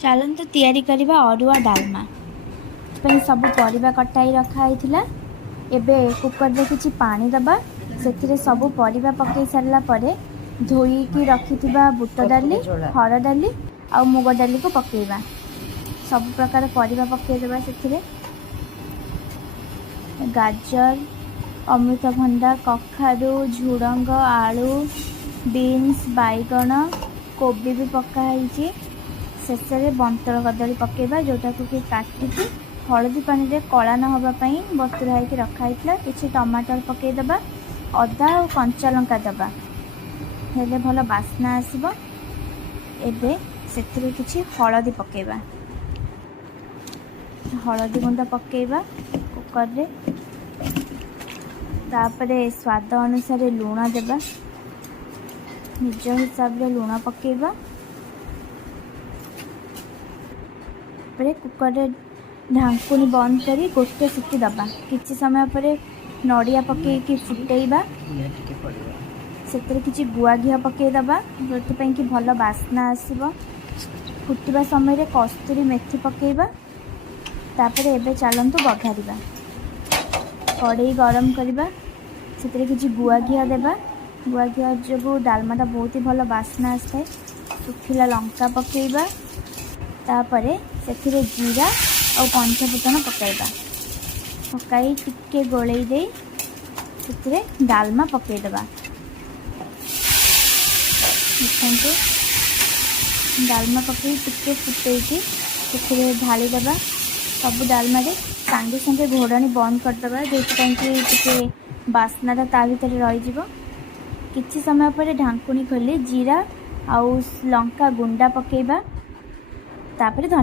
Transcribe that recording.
चलतु तैयारी करवा अरुआ डालमा सब परिबा कटाई रखाई। एबे कुकर रे किछि पानी दबा से सब परिबा पकई सारला परे धोईकी रखिथिबा बुट डाली हरड़ डाली आ मुग डाली को पकेइबा। सब प्रकार परिबा पकई देबा से गाजर अमृतभंडा कखारू झुडंग आलू बीन्स बैगण कोबी भी पकाई। शेष में बंतल कदली पकेबा जोटा को कि काटिकी हलदी पानी रे कला न होबाई बतुराई रखाई। किसी टमाटर पकईदबा अदा और कंचा लंका दबा हेले भल बास्ना आसब। एबे से किसी हलदी पकेबा हलदी गुंड पकेबा कुकर रे। तापरे स्वाद अनुसार लुण देबा निज हिसाब रे लुण पकेबा। कुकर रे ढांकुनी बंद करी गोटे सीटी दबा। किछि समय पर नड़िया पकईकी फुटेइबा से किछि गुआ घी पकईदबा जो कि भल बास्ना आसब। फुटवा समय रे कस्तूरी मेथी पकईबा। तापरे एबे चलंतु बघारिबा। कड़ई गरम करबा से किछि गुआ घी देबा। गुआ घी जो डालमाटा बहुत ही भल बास्ना आए। सुखिला लंका पकईबा तापरे से जीरा और पंचफुटन पकईबा पकाई टिके गोलई दे से डालमा पकईदबा। देखो डालमा पकई टिके फुटेकी से ढाली दबा। सब डालमा रे सांगे सांगे घोड़ाणी बंद करदबा जो टे बास्नाटा ता भीतर रही। किछि समय पर ढांकुनी खोली जीरा आउ लंका गुंडा पकईबा तापरे धनिया